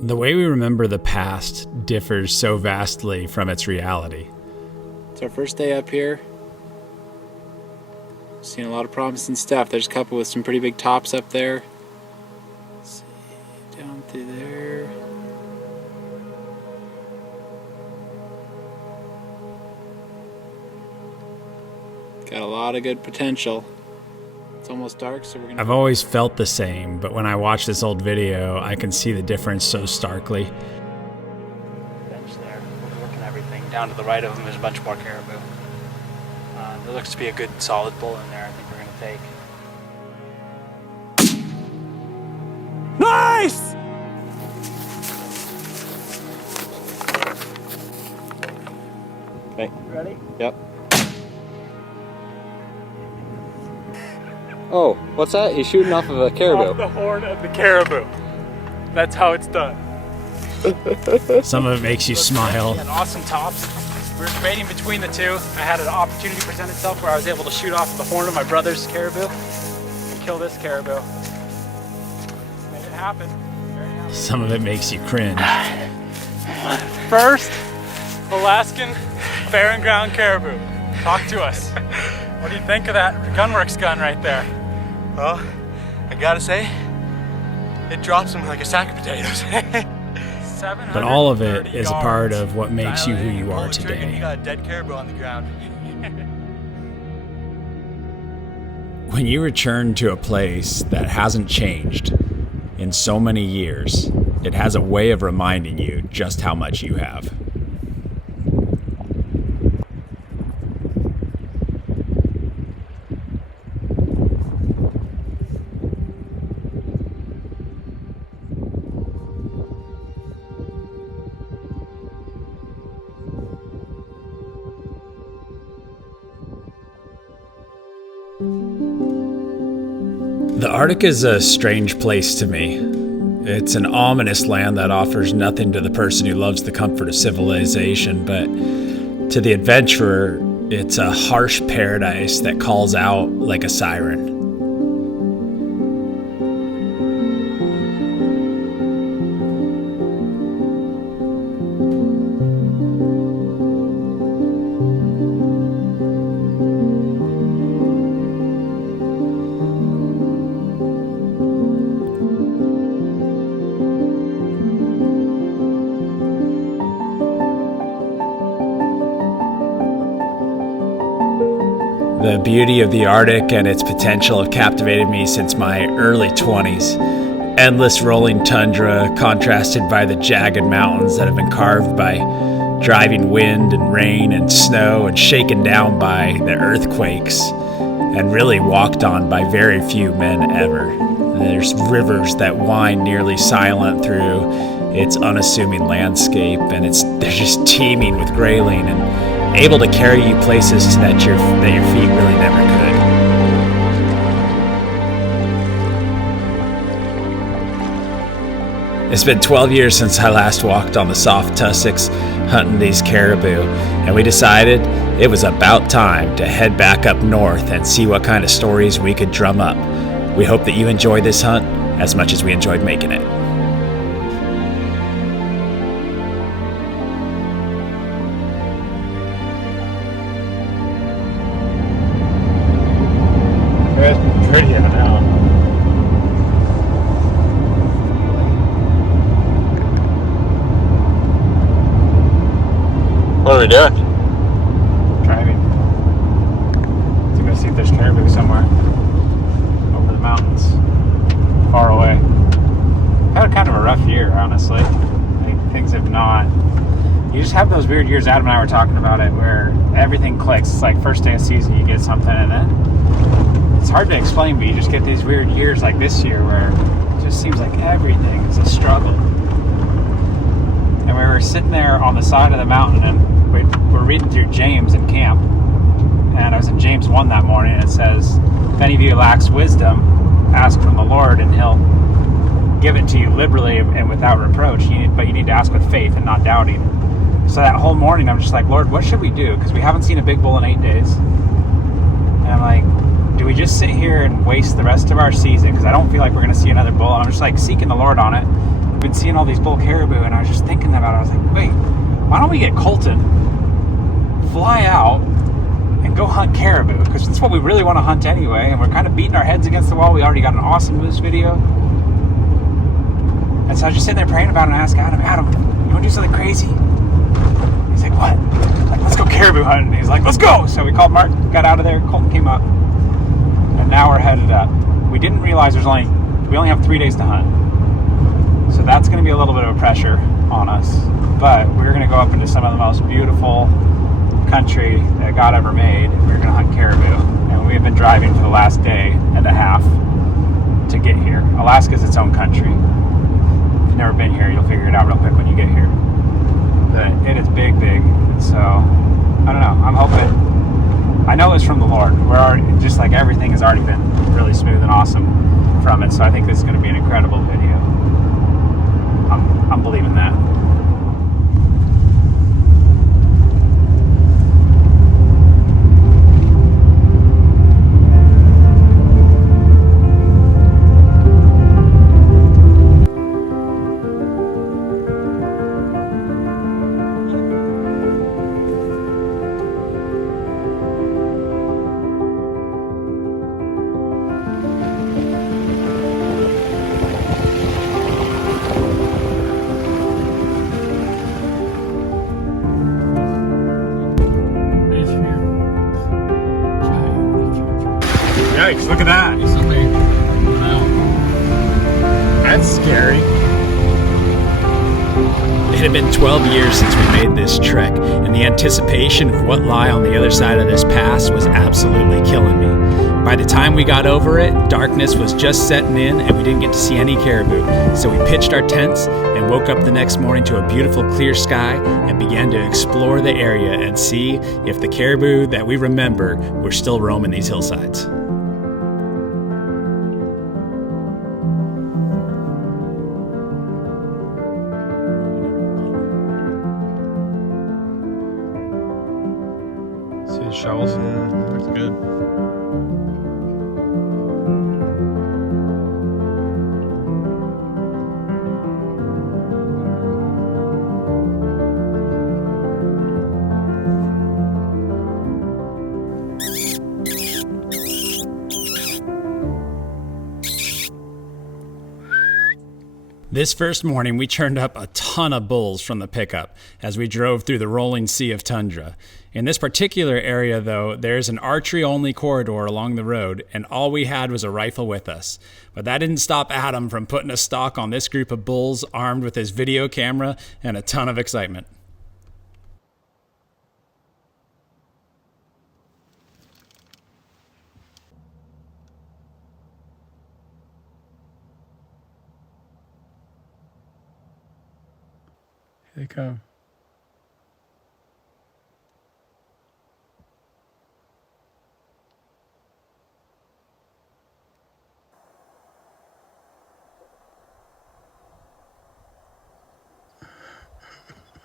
The way we remember the past differs so vastly from its reality. It's our first day up here. Seen a lot of promising stuff. There's a couple with some pretty big tops up there. Let's see, down through there. Got a lot of good potential. It's almost dark, so we're gonna... I've always felt the same, but when I watch this old video, I can see the difference so starkly. Bench there, overlooking everything. Down to the right of them, there's a bunch more caribou. There looks to be a good solid bull in there. I think we're gonna take. Nice! Okay. Ready? Yep. Oh, what's that? He's shooting off of a caribou. Off the horn of the caribou. That's how it's done. Some of it makes you smile. He had awesome tops. We were debating between the two. I had an opportunity present itself where I was able to shoot off the horn of my brother's caribou and kill this caribou. Made it happen. Very happy. Some of it makes you cringe. First Alaskan Barren Ground Caribou. Talk to us. What do you think of that Gunworks gun right there? Well, I gotta say, it drops him like a sack of potatoes. But all of it is a part of what makes you who you are You today. got a dead caribou on the ground. When you return to a place that hasn't changed in so many years, it has a way of reminding you just how much you have. The Arctic is a strange place to me. It's an ominous land that offers nothing to the person who loves the comfort of civilization, but to the adventurer, it's a harsh paradise that calls out like a siren. The beauty of the Arctic and its potential have captivated me since my early 20s. Endless rolling tundra contrasted by the jagged mountains that have been carved by driving wind and rain and snow and shaken down by the earthquakes and really walked on by very few men ever. There's rivers that wind nearly silent through its unassuming landscape, and they're just teeming with grayling and able to carry you places that your feet really never could. It's been 12 years since I last walked on the soft tussocks hunting these caribou, and we decided it was about time to head back up north and see what kind of stories we could drum up. We hope that you enjoy this hunt as much as we enjoyed making it. It's pretty out now. What are we doing? Driving to go see if there's caribou somewhere over the mountains, far away. I've had kind of a rough year, honestly. Like, things have not. You just have those weird years. Adam and I were talking about it, where everything clicks. It's like first day of season, you get something, and then it's hard to explain, but you just get these weird years like this year where it just seems like everything is a struggle. And we were sitting there on the side of the mountain, and we're reading through James in camp. And I was in James 1 that morning, and it says, if any of you lacks wisdom, ask from the Lord, and he'll give it to you liberally and without reproach. But you need to ask with faith and not doubting. So that whole morning, I'm just like, Lord, what should we do? Because we haven't seen a big bull in 8 days. And I'm like, do we just sit here and waste the rest of our season? Because I don't feel like we're going to see another bull. I'm just like seeking the Lord on it. I've been seeing all these bull caribou, and I was just thinking about it. I was like, wait, why don't we get Colton, fly out, and go hunt caribou? Because that's what we really want to hunt anyway, and we're kind of beating our heads against the wall. We already got an awesome moose video. And so I was just sitting there praying about it, and I asked Adam, you want to do something crazy? He's like, what? I'm like, let's go caribou hunting. He's like, let's go! So we called Mark, got out of there, Colton came up, and now we're headed up. We didn't realize we only have 3 days to hunt. So that's going to be a little bit of a pressure on us. But we're going to go up into some of the most beautiful country that God ever made. We're going to hunt caribou. And we've been driving for the last day and a half to get here. Alaska's its own country. If you've never been here, you'll figure it out real quick when you get here. But it is big, big. And so, I don't know. I'm hoping. I know it's from the Lord. We're already, just like everything has already been really smooth and awesome from it. So I think this is going to be an incredible video. I'm believing that. Yikes, look at that. That's scary. It had been 12 years since we made this trek, and the anticipation of what lay on the other side of this pass was absolutely killing me. By the time we got over it, darkness was just setting in and we didn't get to see any caribou. So we pitched our tents and woke up the next morning to a beautiful clear sky and began to explore the area and see if the caribou that we remember were still roaming these hillsides. See the shovels? Yeah, looks good. This first morning, we churned up a ton of bulls from the pickup as we drove through the rolling sea of tundra. In this particular area, though, there's an archery-only corridor along the road, and all we had was a rifle with us. But that didn't stop Adam from putting a stock on this group of bulls armed with his video camera and a ton of excitement. Here they come.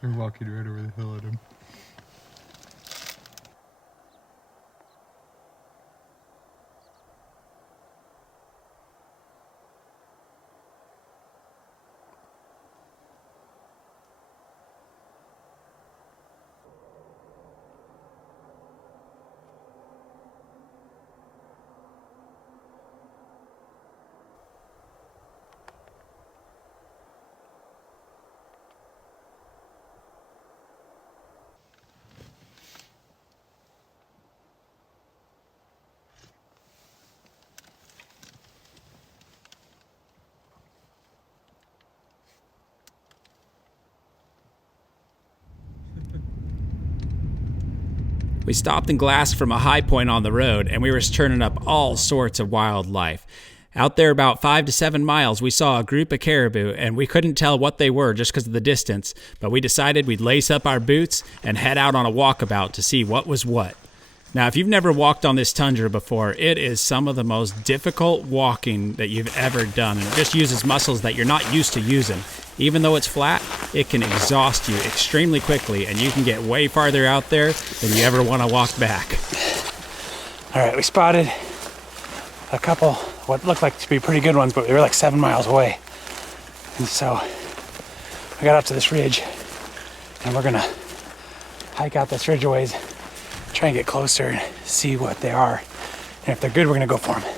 We're walking right over the hill at him. We stopped and glassed from a high point on the road, and we were turning up all sorts of wildlife. Out there about 5 to 7 miles, we saw a group of caribou, and we couldn't tell what they were just because of the distance, but we decided we'd lace up our boots and head out on a walkabout to see what was what. Now, if you've never walked on this tundra before, it is some of the most difficult walking that you've ever done, and it just uses muscles that you're not used to using. Even though it's flat, it can exhaust you extremely quickly, and you can get way farther out there than you ever want to walk back. All right, we spotted a couple what looked like to be pretty good ones, but they were like 7 miles away. And so we got up to this ridge, and we're gonna hike out this ridge a ways, try and get closer and see what they are. And if they're good, we're gonna go for them.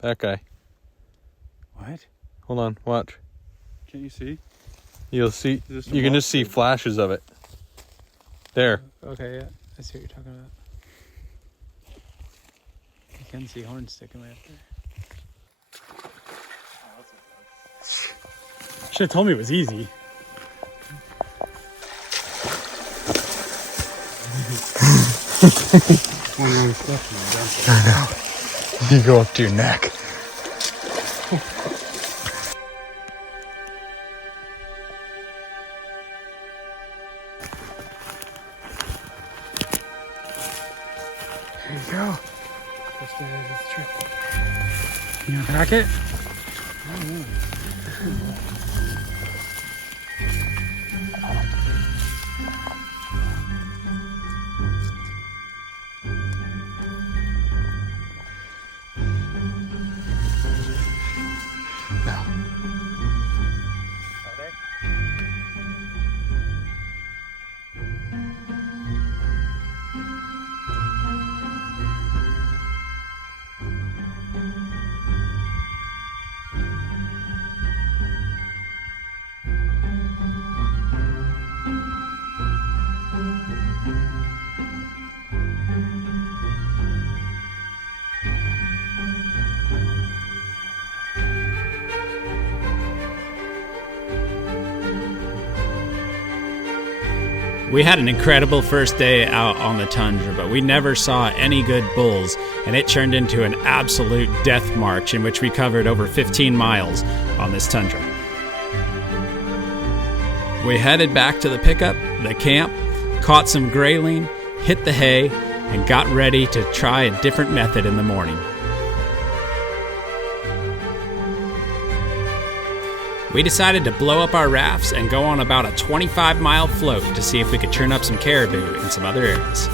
That guy. What? Hold on, watch. Can you see? You'll see. You can just see flashes of it. There. Okay, yeah. I see what you're talking about. You can see horns sticking way up there. Should have told me it was easy. I know. You go up to your neck. There you go. That's the trick. Can you unpack it? We had an incredible first day out on the tundra, but we never saw any good bulls, and it turned into an absolute death march in which we covered over 15 miles on this tundra. We headed back to the pickup, the camp, caught some grayling, hit the hay, and got ready to try a different method in the morning. We decided to blow up our rafts and go on about a 25-mile float to see if we could turn up some caribou in some other areas.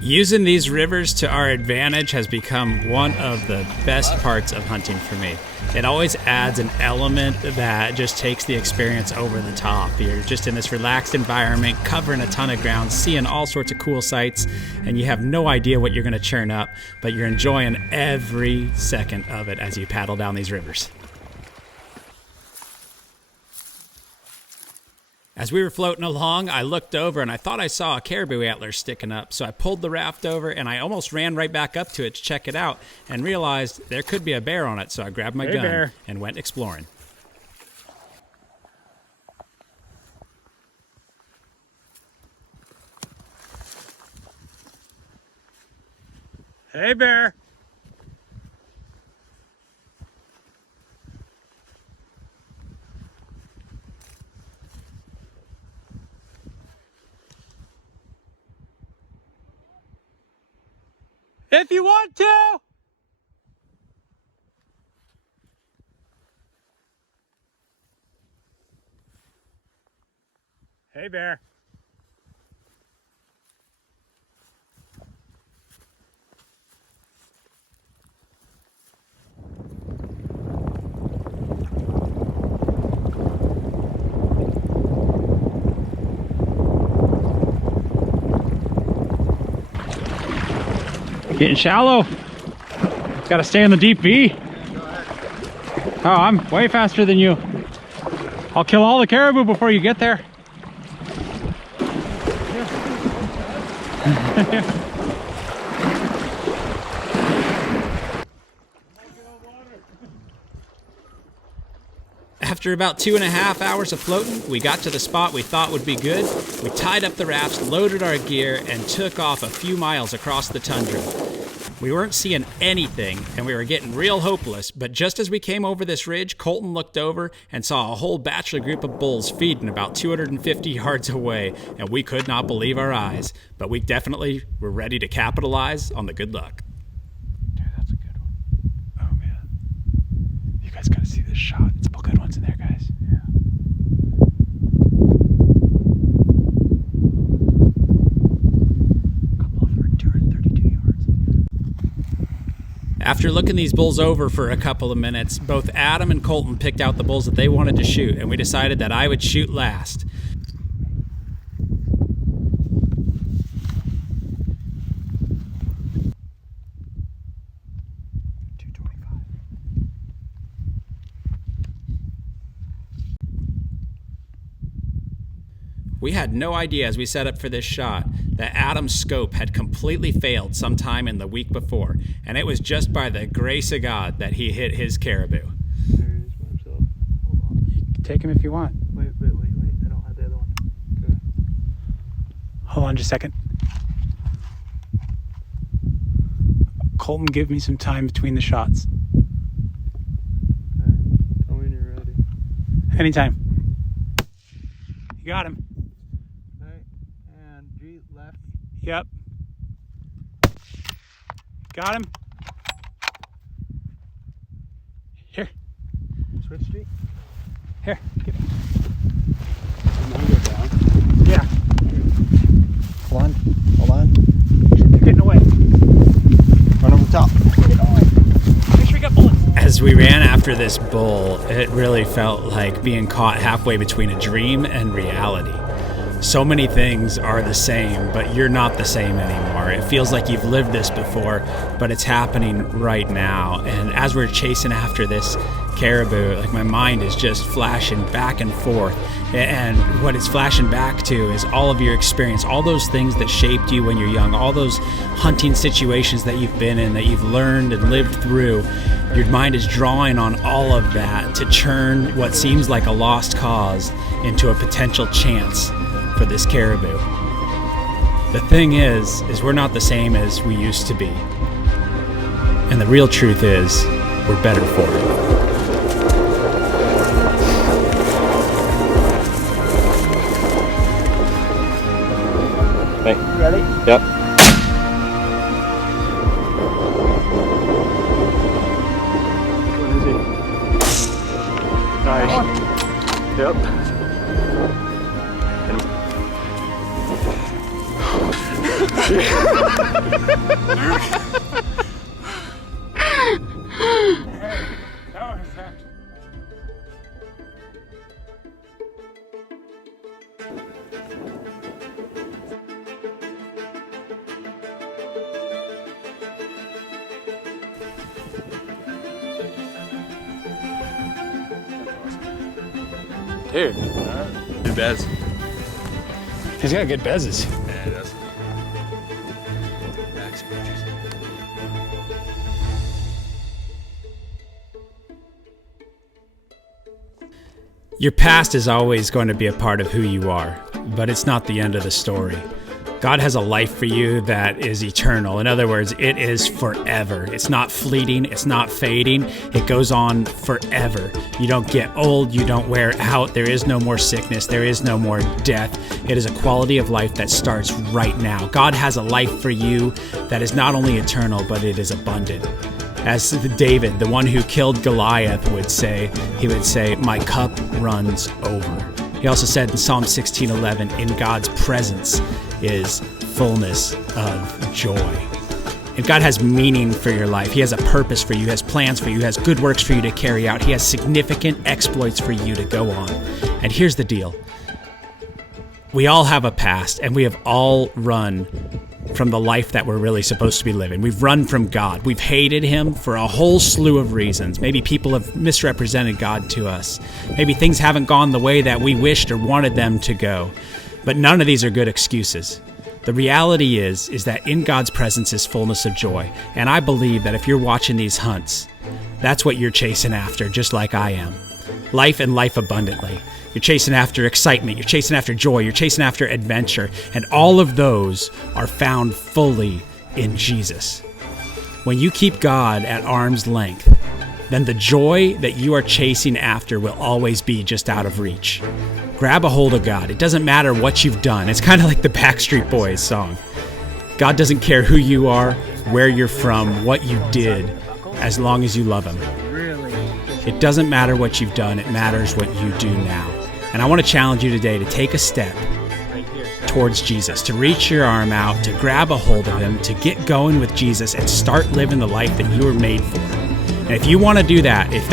Using these rivers to our advantage has become one of the best parts of hunting for me. It always adds an element that just takes the experience over the top. You're just in this relaxed environment, covering a ton of ground, seeing all sorts of cool sights, and you have no idea what you're going to churn up, but you're enjoying every second of it as you paddle down these rivers. As we were floating along, I looked over and I thought I saw a caribou antler sticking up, so I pulled the raft over and I almost ran right back up to it to check it out and realized there could be a bear on it, so I grabbed my gun and went exploring. Hey, bear. If you want to! Hey, bear. Getting shallow. Gotta stay in the deep V. Oh, I'm way faster than you. I'll kill all the caribou before you get there. After about 2.5 hours of floating, we got to the spot we thought would be good. We tied up the rafts, loaded our gear, and took off a few miles across the tundra. We weren't seeing anything, and we were getting real hopeless, but just as we came over this ridge, Colton looked over and saw a whole bachelor group of bulls feeding about 250 yards away, and we could not believe our eyes, but we definitely were ready to capitalize on the good luck. Dude, that's a good one. Oh, man. You guys gotta see this shot. It's some good ones in there, guys. Yeah. After looking these bulls over for a couple of minutes, both Adam and Colton picked out the bulls that they wanted to shoot, and we decided that I would shoot last. We had no idea as we set up for this shot that Adam's scope had completely failed sometime in the week before, and it was just by the grace of God that he hit his caribou. There he is by himself. Hold on. You can take him if you want. Wait. I don't have the other one. Okay. Hold on just a second. Colton, give me some time between the shots. Okay. Tell me when you're ready. Anytime. You got him. Okay. And G left. Yep. Got him. Here. Switch G. Here. Get him. Yeah. Hold on. You're getting away. Run over the top. Make sure you got bullets. As we ran after this bull, it really felt like being caught halfway between a dream and reality. So many things are the same, but you're not the same anymore. It feels like you've lived this before, but it's happening right now. And as we're chasing after this caribou, like my mind is just flashing back and forth. And what it's flashing back to is all of your experience, all those things that shaped you when you're young, all those hunting situations that you've been in, that you've learned and lived through. Your mind is drawing on all of that to churn what seems like a lost cause into a potential chance for this caribou. The thing is we're not the same as we used to be. And the real truth is, we're better for it. Hey. Ready? Yep. What is he? Nice. Yep. Dude, Good beds. he's got good bezzes. Yeah, it does. Your past is always going to be a part of who you are, but it's not the end of the story. God has a life for you that is eternal. In other words, it is forever. It's not fleeting. It's not fading. It goes on forever. You don't get old. You don't wear out. There is no more sickness. There is no more death. It is a quality of life that starts right now. God has a life for you that is not only eternal, but it is abundant. As David, the one who killed Goliath, would say, he would say, "My cup runs over." He also said in Psalm 16:11, "In God's presence is fullness of joy." And God has meaning for your life. He has a purpose for you. He has plans for you. He has good works for you to carry out. He has significant exploits for you to go on. And here's the deal. We all have a past, and we have all run from the life that we're really supposed to be living. We've run from God. We've hated Him for a whole slew of reasons. Maybe people have misrepresented God to us. Maybe things haven't gone the way that we wished or wanted them to go. But none of these are good excuses. The reality is that in God's presence is fullness of joy. And I believe that if you're watching these hunts, that's what you're chasing after, just like I am. Life and life abundantly. You're chasing after excitement. You're chasing after joy. You're chasing after adventure. And all of those are found fully in Jesus. When you keep God at arm's length, then the joy that you are chasing after will always be just out of reach. Grab a hold of God. It doesn't matter what you've done. It's kind of like the Backstreet Boys song. God doesn't care who you are, where you're from, what you did, as long as you love Him. It doesn't matter what you've done. It matters what you do now. And I want to challenge you today to take a step towards Jesus, to reach your arm out, to grab a hold of Him, to get going with Jesus and start living the life that you were made for. And if you want to do that, if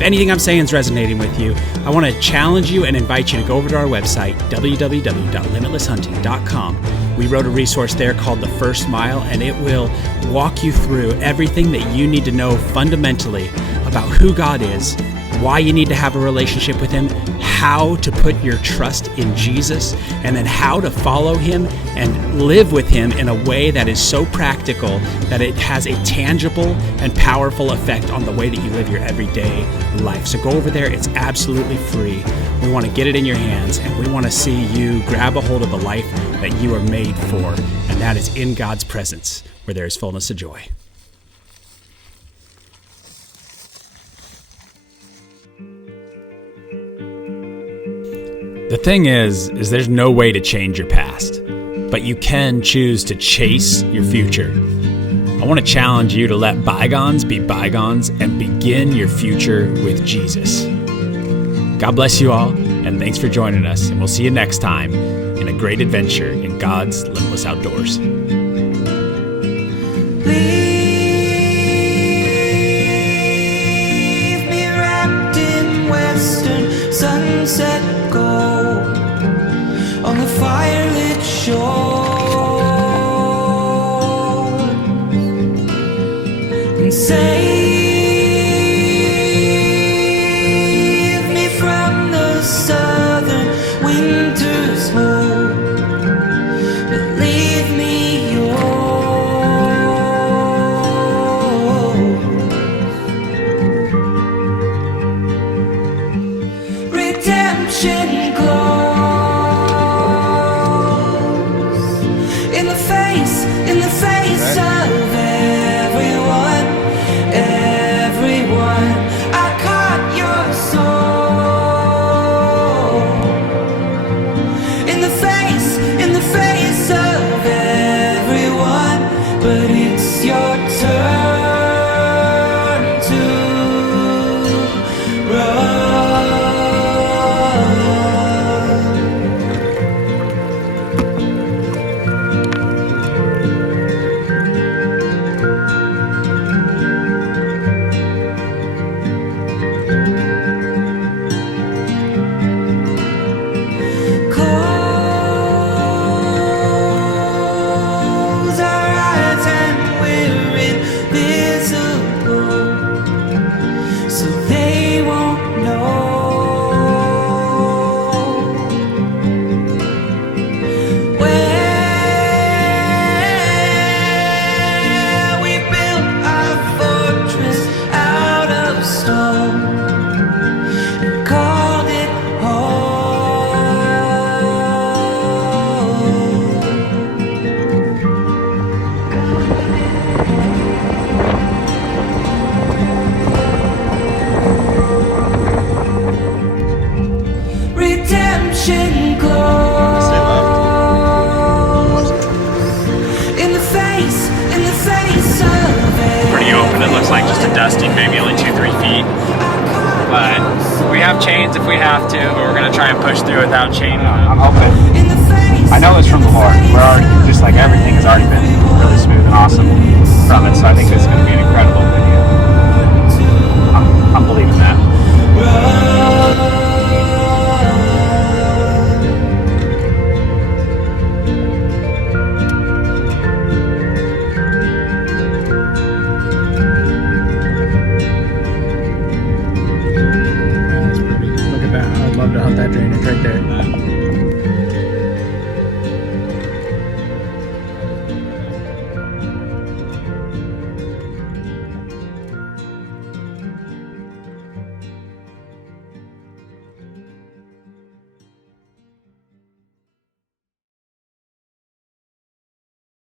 anything I'm saying is resonating with you, I want to challenge you and invite you to go over to our website, www.limitlesshunting.com. We wrote a resource there called The First Mile, and it will walk you through everything that you need to know fundamentally about who God is, why you need to have a relationship with Him, how to put your trust in Jesus, and then how to follow Him and live with Him in a way that is so practical that it has a tangible and powerful effect on the way that you live your everyday life. So go over there. It's absolutely free. We want to get it in your hands, and we want to see you grab a hold of the life that you are made for, and that is in God's presence, where there is fullness of joy. The thing is there's no way to change your past, but you can choose to chase your future. I want to challenge you to let bygones be bygones and begin your future with Jesus. God bless you all, and thanks for joining us, and we'll see you next time in a great adventure in God's limitless outdoors. Leave me wrapped in western sunset gold on the firelit shore, and save me from the southern winter's hold, but leave me yours. Redemption in the face of everyone, I caught your soul. In the face of everyone, but it's your turn to run. Dusting, maybe only 2-3 feet, but we have chains if we have to, but we're going to try and push through without chain. I'm hoping. I know it's from the Lord. We're already, just like everything has already been really smooth and awesome from it, so I think this is going to be an incredible video. I'm believing that. Look at that. I'd love to hunt that drainage right there.